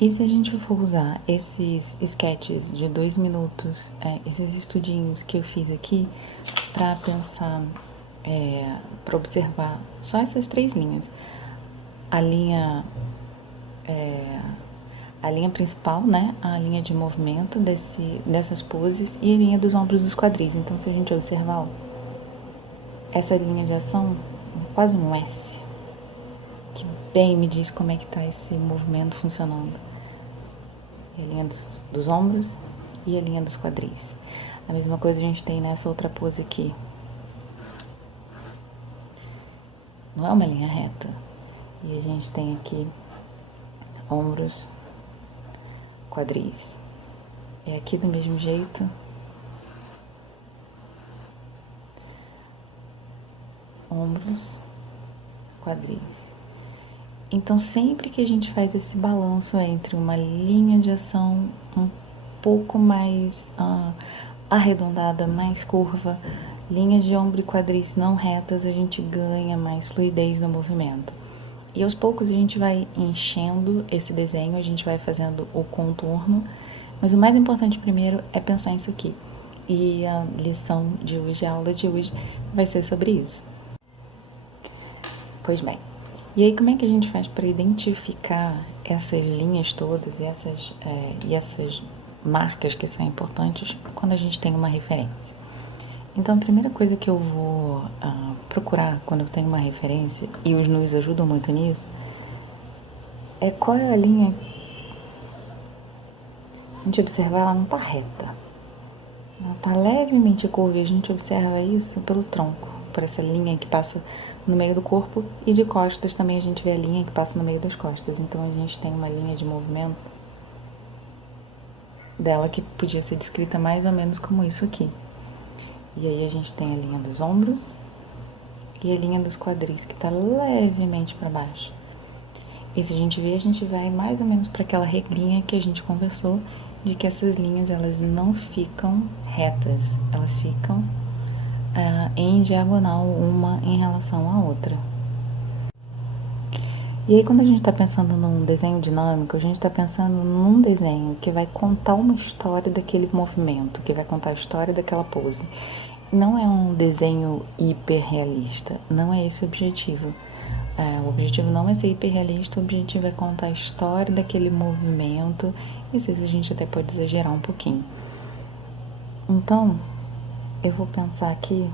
E se a gente for usar esses sketches de 2 minutos, esses estudinhos que eu fiz aqui, para pensar, para observar só essas 3 linhas. A linha, a linha principal, né? A linha de movimento dessas poses e a linha dos ombros dos quadris. Então, se a gente observar, ó, essa linha de ação, quase um S, que bem me diz como é que tá esse movimento funcionando. A linha dos ombros e a linha dos quadris. A mesma coisa a gente tem nessa outra pose aqui. Não é uma linha reta. E a gente tem aqui ombros, quadris. É aqui do mesmo jeito. Ombros, quadris. Então, sempre que a gente faz esse balanço entre uma linha de ação um pouco mais arredondada, mais curva, linhas de ombro e quadris não retas, a gente ganha mais fluidez no movimento. E aos poucos a gente vai enchendo esse desenho, a gente vai fazendo o contorno, mas o mais importante primeiro é pensar nisso aqui. E a lição de hoje, a aula de hoje, vai ser sobre isso. Pois bem, e aí como é que a gente faz para identificar essas linhas todas e essas marcas que são importantes quando a gente tem uma referência? Então, a primeira coisa que eu vou procurar quando eu tenho uma referência, e os nus ajudam muito nisso, é qual é a linha. A gente observar, ela não está reta. Ela está levemente curva e a gente observa isso pelo tronco, por essa linha que passa no meio do corpo, e de costas também a gente vê a linha que passa no meio das costas. Então a gente tem uma linha de movimento dela que podia ser descrita mais ou menos como isso aqui. E aí a gente tem a linha dos ombros e a linha dos quadris, que está levemente para baixo. E se a gente ver, a gente vai mais ou menos para aquela regrinha que a gente conversou, de que essas linhas elas não ficam retas, elas ficam em diagonal uma em relação à outra. E aí quando a gente está pensando num desenho dinâmico, a gente está pensando num desenho que vai contar uma história daquele movimento, que vai contar a história daquela pose. Não é um desenho hiperrealista, não é esse o objetivo. O objetivo não é ser hiperrealista, o objetivo é contar a história daquele movimento, e às vezes a gente até pode exagerar um pouquinho. Então, eu vou pensar aqui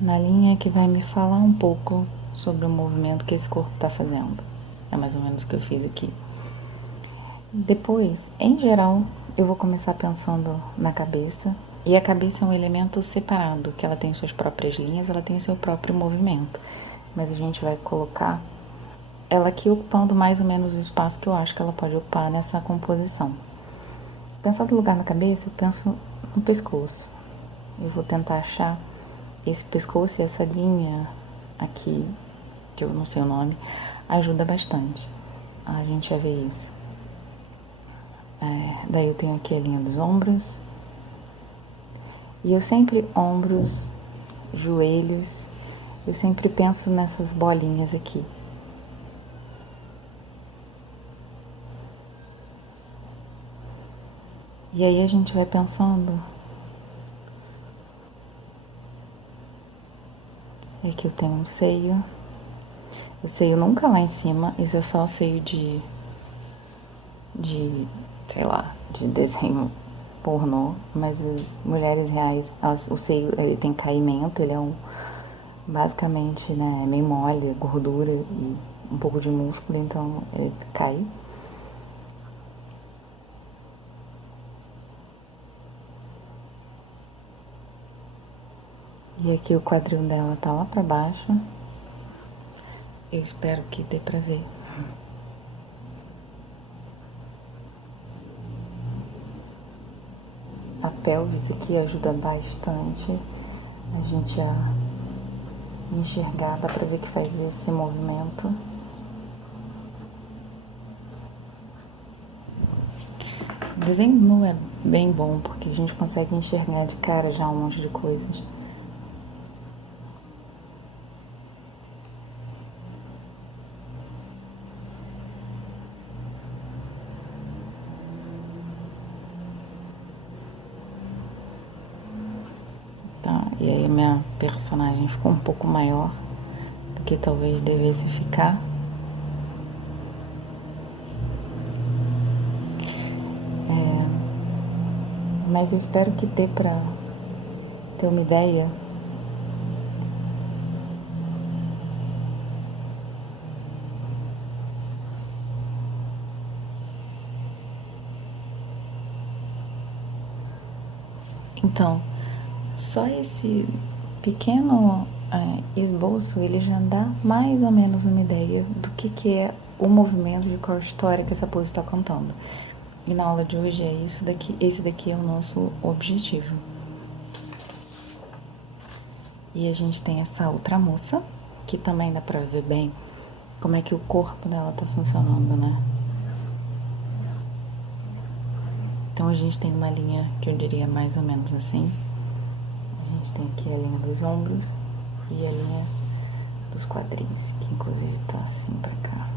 na linha que vai me falar um pouco sobre o movimento que esse corpo está fazendo. É mais ou menos o que eu fiz aqui. Depois, em geral, eu vou começar pensando na cabeça. E a cabeça é um elemento separado, que ela tem suas próprias linhas, ela tem seu próprio movimento. Mas a gente vai colocar ela aqui ocupando mais ou menos o espaço que eu acho que ela pode ocupar nessa composição. Pensar do lugar na cabeça, eu penso no pescoço. Eu vou tentar achar esse pescoço e essa linha aqui, que eu não sei o nome, ajuda bastante a gente a ver isso. Daí eu tenho aqui a linha dos ombros. E eu sempre, ombros, joelhos, eu sempre penso nessas bolinhas aqui. E aí a gente vai pensando. Aqui eu tenho um seio. O seio nunca lá em cima, isso é só o seio de sei lá, de desenho pornô, mas as mulheres reais, o seio ele tem caimento, ele é basicamente, né, meio mole, gordura e um pouco de músculo, então ele cai. E aqui o quadril dela tá lá pra baixo. Eu espero que dê pra ver. A pelvis aqui ajuda bastante a gente a enxergar, dá pra ver que faz esse movimento. O desenho nu é bem bom, porque a gente consegue enxergar de cara já um monte de coisas. aí a minha personagem ficou um pouco maior do que talvez devesse ficar. Mas eu espero que dê pra ter uma ideia. Então, só esse pequeno esboço, ele já dá mais ou menos uma ideia do que é o movimento de qual história que essa pose está contando. E na aula de hoje é isso daqui, esse daqui é o nosso objetivo. E a gente tem essa outra moça, que também dá pra ver bem como é que o corpo dela tá funcionando, né? Então a gente tem uma linha que eu diria mais ou menos assim. A gente tem aqui a linha dos ombros e a linha dos quadris, que inclusive tá assim pra cá.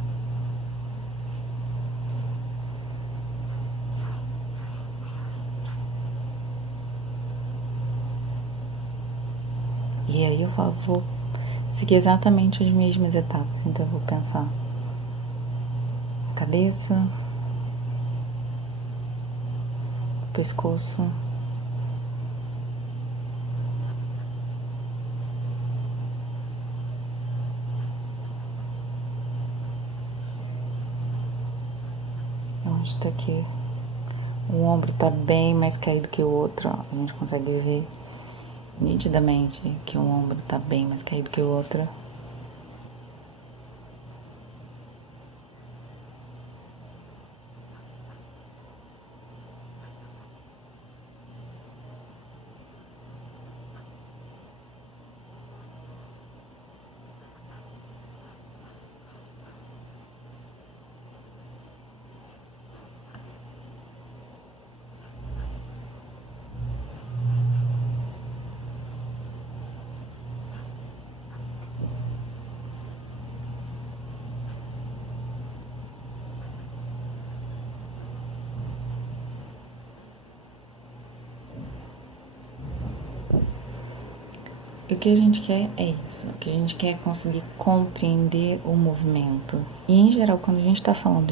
E aí eu vou seguir exatamente as mesmas etapas. Então eu vou pensar a cabeça, o pescoço, onde tá aqui. O ombro tá bem mais caído que o outro, ó. A gente consegue ver nitidamente que um ombro tá bem mais caído que o outro. E o que a gente quer é isso, o que a gente quer é conseguir compreender o movimento. E em geral, quando a gente está falando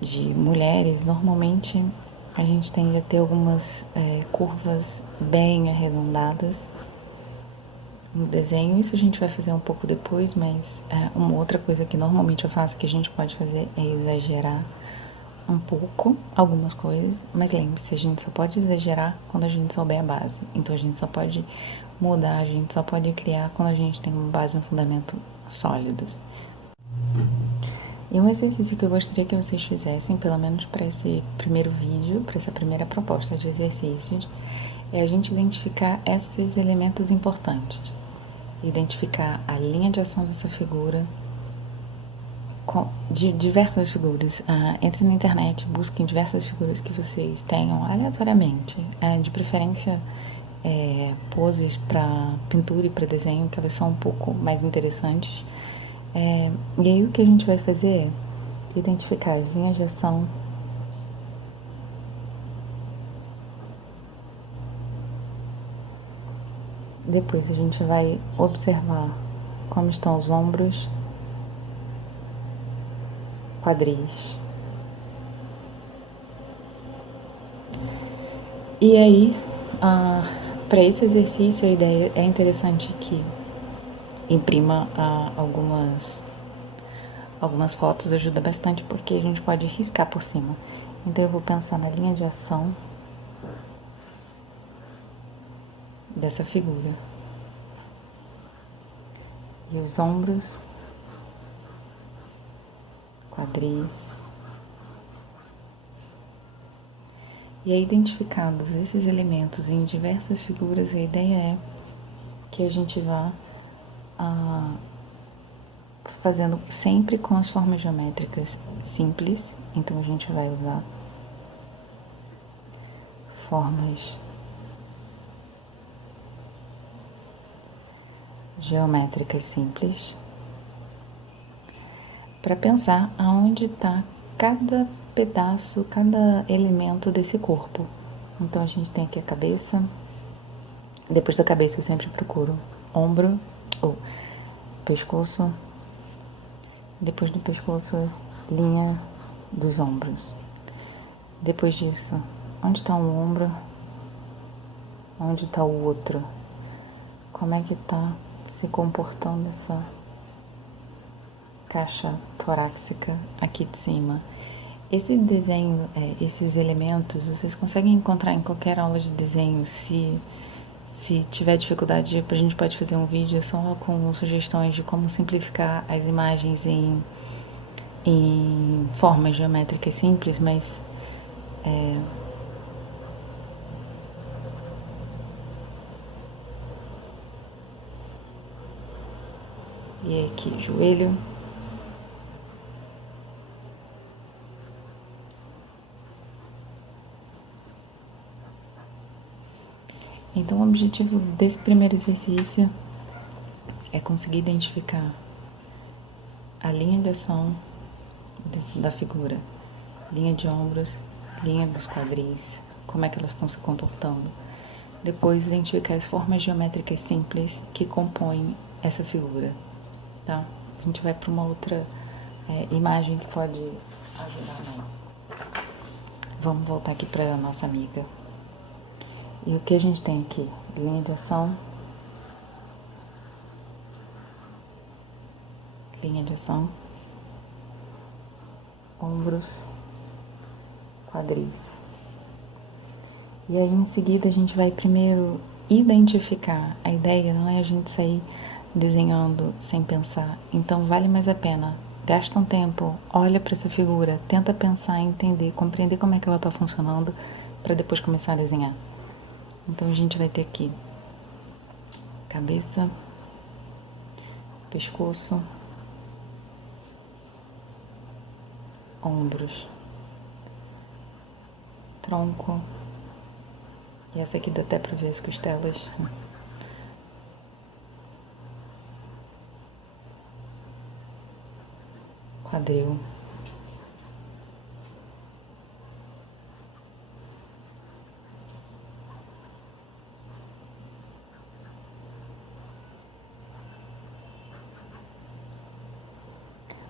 de mulheres, normalmente a gente tende a ter algumas curvas bem arredondadas no desenho. Isso a gente vai fazer um pouco depois, mas uma outra coisa que normalmente eu faço que a gente pode fazer é exagerar um pouco algumas coisas, mas lembre-se, a gente só pode exagerar quando a gente souber a base. Então a gente só pode mudar, a gente só pode criar quando a gente tem uma base e um fundamento sólidos. E um exercício que eu gostaria que vocês fizessem, pelo menos para esse primeiro vídeo, para essa primeira proposta de exercícios, é a gente identificar esses elementos importantes. Identificar a linha de ação dessa figura, de diversas figuras. Entre na internet, busquem diversas figuras que vocês tenham aleatoriamente, de preferência poses para pintura e para desenho, que elas são um pouco mais interessantes. E aí o que a gente vai fazer é identificar as linhas de ação, depois a gente vai observar como estão os ombros, quadris. E aí, para esse exercício, a ideia é interessante que imprima algumas fotos, ajuda bastante porque a gente pode riscar por cima. Então eu vou pensar na linha de ação dessa figura. E os ombros, quadris. E aí, identificados esses elementos em diversas figuras, a ideia é que a gente vá fazendo sempre com as formas geométricas simples. Então a gente vai usar formas geométricas simples para pensar aonde está cada pedaço, cada elemento desse corpo. Então a gente tem aqui a cabeça, Depois da cabeça eu sempre procuro ombro ou pescoço. Depois do pescoço, linha dos ombros. Depois disso, onde está um ombro? Onde está o outro? Como é que está se comportando essa caixa torácica aqui de cima? Esse desenho, esses elementos, vocês conseguem encontrar em qualquer aula de desenho. Se tiver dificuldade, a gente pode fazer um vídeo só com sugestões de como simplificar as imagens em formas geométricas simples, mas e aqui, joelho. Então, o objetivo desse primeiro exercício é conseguir identificar a linha de ação da figura, linha de ombros, linha dos quadris, como é que elas estão se comportando. Depois, identificar as formas geométricas simples que compõem essa figura, tá? A gente vai para uma outra imagem que pode ajudar mais. Vamos voltar aqui para a nossa amiga. E o que a gente tem aqui? Linha de ação, ombros, quadris. E aí em seguida a gente vai primeiro identificar. A ideia não é a gente sair desenhando sem pensar. Então vale mais a pena. Gasta um tempo, olha para essa figura, tenta pensar, entender, compreender como é que ela está funcionando para depois começar a desenhar. Então a gente vai ter aqui cabeça, pescoço, ombros, tronco, e essa aqui dá até pra ver as costelas, quadril,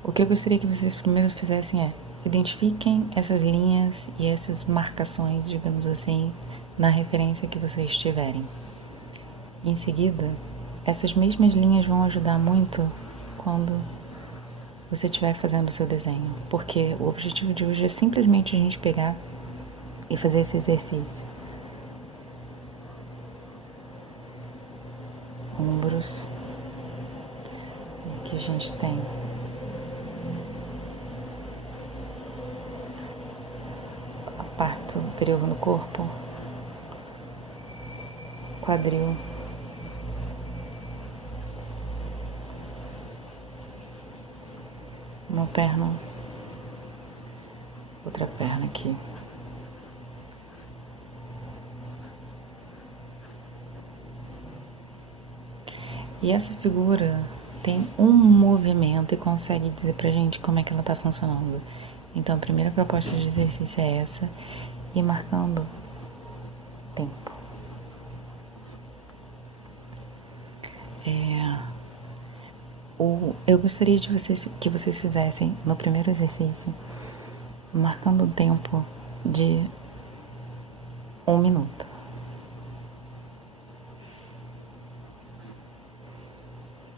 o que eu gostaria que vocês primeiro fizessem é identifiquem essas linhas e essas marcações, digamos assim, na referência que vocês tiverem. Em seguida, essas mesmas linhas vão ajudar muito quando você estiver fazendo o seu desenho, porque o objetivo de hoje é simplesmente a gente pegar e fazer esse exercício. Ombros, aqui a gente tem a parte superior do corpo, quadril, uma perna, outra perna aqui. E essa figura tem um movimento e consegue dizer pra gente como é que ela tá funcionando. Então a primeira proposta de exercício é essa, e marcando tempo. Eu gostaria de que vocês fizessem no primeiro exercício, marcando o tempo de 1 minuto.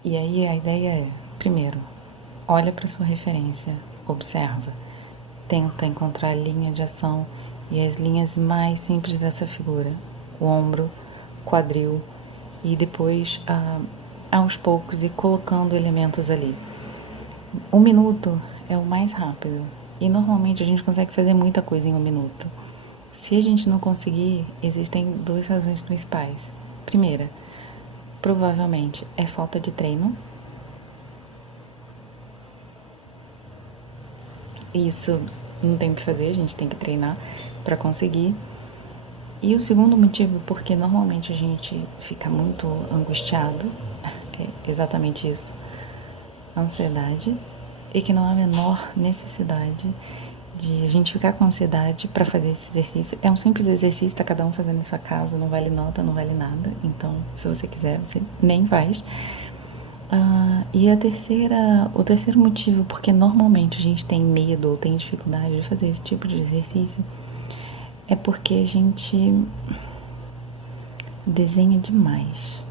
E aí a ideia é, primeiro, olha para sua referência, observa, tenta encontrar a linha de ação e as linhas mais simples dessa figura, o ombro, quadril, e depois aos poucos ir colocando elementos ali. 1 minuto é o mais rápido e normalmente a gente consegue fazer muita coisa em 1 minuto. Se a gente não conseguir, existem 2 razões principais. Primeira, provavelmente é falta de treino. Isso não tem o que fazer, a gente tem que treinar para conseguir. E o segundo motivo, porque normalmente a gente fica muito angustiado, é exatamente isso, ansiedade, e que não há a menor necessidade de a gente ficar com ansiedade para fazer esse exercício. É um simples exercício, tá cada um fazendo em sua casa, não vale nota, não vale nada. Então, se você quiser, você nem faz. E o terceiro motivo, porque normalmente a gente tem medo ou tem dificuldade de fazer esse tipo de exercício, é porque a gente desenha demais.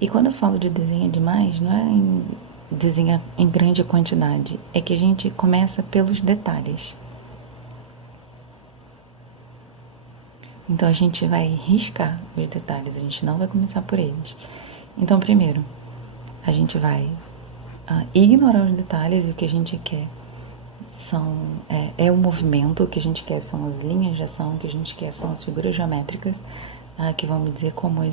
E quando eu falo de desenho demais, não é desenhar em grande quantidade, é que a gente começa pelos detalhes. Então a gente vai riscar os detalhes, a gente não vai começar por eles. Então, primeiro, a gente vai ignorar os detalhes e o que a gente quer é o movimento, o que a gente quer são as linhas de ação, o que a gente quer são as figuras geométricas, que vão me dizer como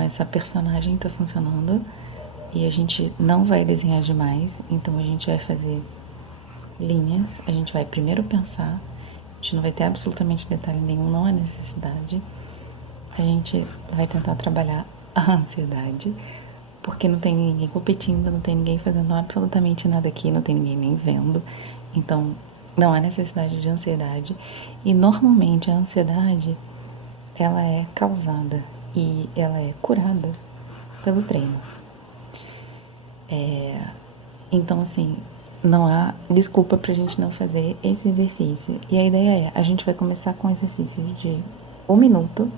essa personagem está funcionando. E a gente não vai desenhar demais, então a gente vai fazer linhas, a gente vai primeiro pensar, a gente não vai ter absolutamente detalhe nenhum, não há necessidade. A gente vai tentar trabalhar a ansiedade, porque não tem ninguém competindo, não tem ninguém fazendo absolutamente nada aqui, não tem ninguém nem vendo. Então, não há necessidade de ansiedade. E normalmente a ansiedade, ela é causada e ela é curada pelo treino. Então, assim, não há desculpa pra gente não fazer esse exercício. E a ideia é, a gente vai começar com um exercício de 1 minuto.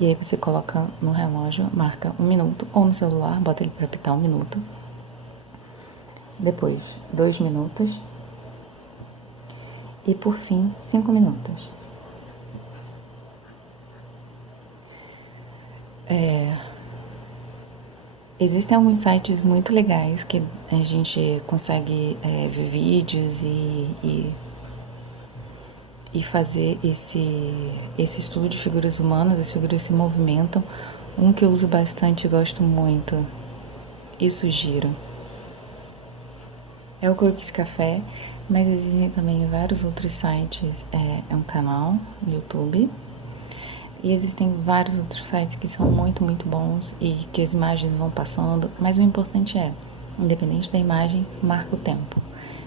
E aí você coloca no relógio, marca 1 minuto, ou no celular, bota ele pra apitar 1 minuto. Depois, 2 minutos. E por fim, 5 minutos. Existem alguns sites muito legais que a gente consegue ver vídeos e fazer esse estudo de figuras humanas, as figuras se movimentam. Um que eu uso bastante e gosto muito e sugiro é o Croquis Café, mas existem também vários outros sites, é um canal no YouTube. E existem vários outros sites que são muito, muito bons e que as imagens vão passando, mas o importante é, independente da imagem, marca o tempo.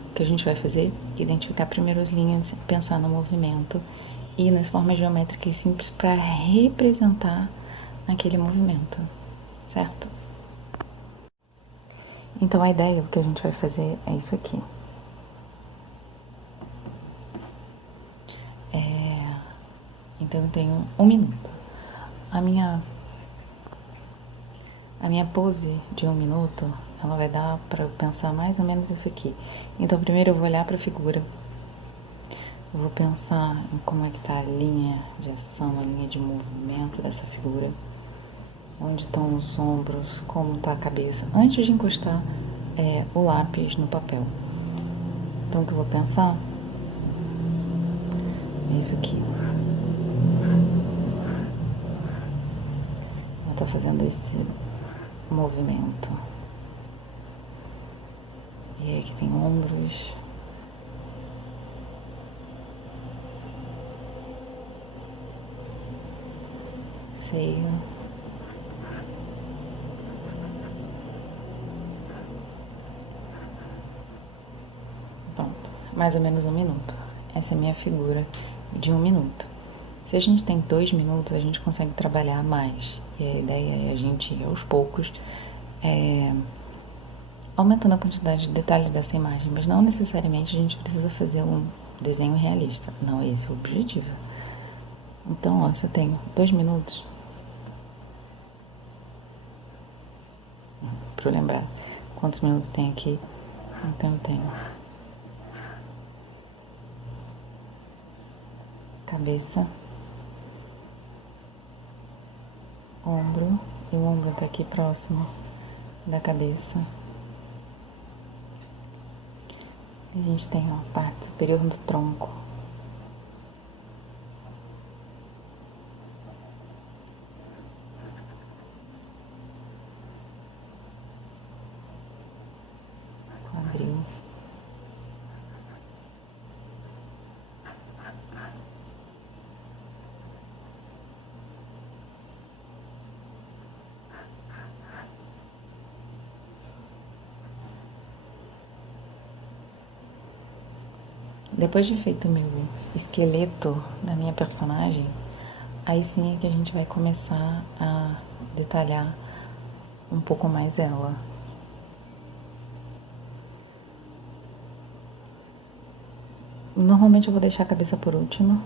O que a gente vai fazer? Identificar primeiro as linhas, pensar no movimento e nas formas geométricas simples para representar aquele movimento, certo? Então a ideia, o que a gente vai fazer é isso aqui. Então eu tenho 1 minuto. A minha pose de 1 minuto, ela vai dar para eu pensar mais ou menos isso aqui. Então primeiro eu vou olhar para a figura. Eu vou pensar em como é que tá a linha de ação, a linha de movimento dessa figura. Onde estão os ombros, como está a cabeça, antes de encostar o lápis no papel. Então o que eu vou pensar é isso aqui. Ela está fazendo esse movimento. E aí aqui tem ombros. Seio. Pronto, mais ou menos 1 minuto. Essa é a minha figura de 1 minuto. Se a gente tem 2 minutos, a gente consegue trabalhar mais. E a ideia é a gente ir aos poucos aumentando a quantidade de detalhes dessa imagem, mas não necessariamente a gente precisa fazer um desenho realista. Não é esse o objetivo. Então, ó, se eu tenho 2 minutos, para eu lembrar quantos minutos tem aqui, então eu tenho cabeça, ombro, e o ombro tá aqui próximo da cabeça. A gente tem a parte superior do tronco. Quadril. Depois de feito o meu esqueleto da minha personagem, aí sim é que a gente vai começar a detalhar um pouco mais ela. Normalmente eu vou deixar a cabeça por último.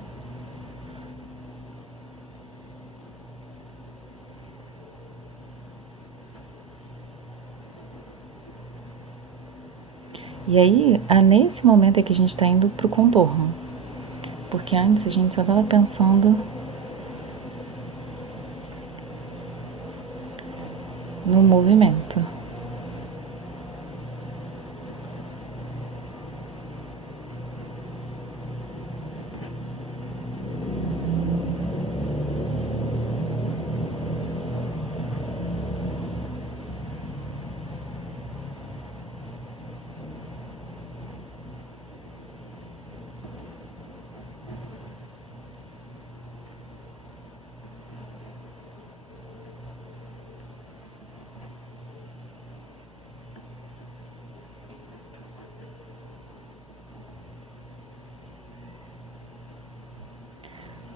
E aí, nesse momento é que a gente está indo pro contorno. Porque antes a gente só estava pensando no movimento.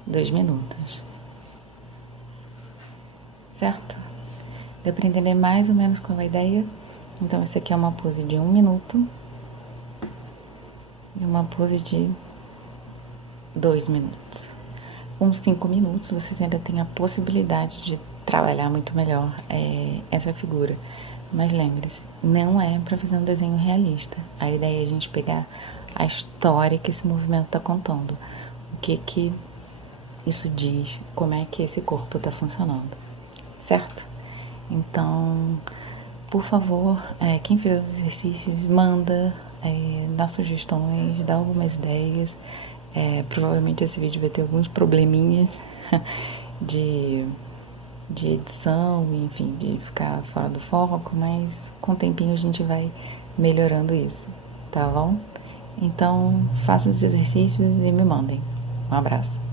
Dois minutos. Certo? Deu para entender mais ou menos qual é a ideia? Então, esse aqui é uma pose de 1 minuto e uma pose de 2 minutos. Com 5 minutos, vocês ainda têm a possibilidade de trabalhar muito melhor essa figura. Mas lembre-se, não é para fazer um desenho realista. A ideia é a gente pegar a história que esse movimento está contando. O que isso diz, como é que esse corpo está funcionando. Certo? Então, por favor, quem fez os exercícios, manda, dá sugestões, dá algumas ideias. Provavelmente esse vídeo vai ter alguns probleminhas de edição, enfim, de ficar fora do foco, mas com o tempinho a gente vai melhorando isso, tá bom? Então, façam os exercícios e me mandem. Um abraço.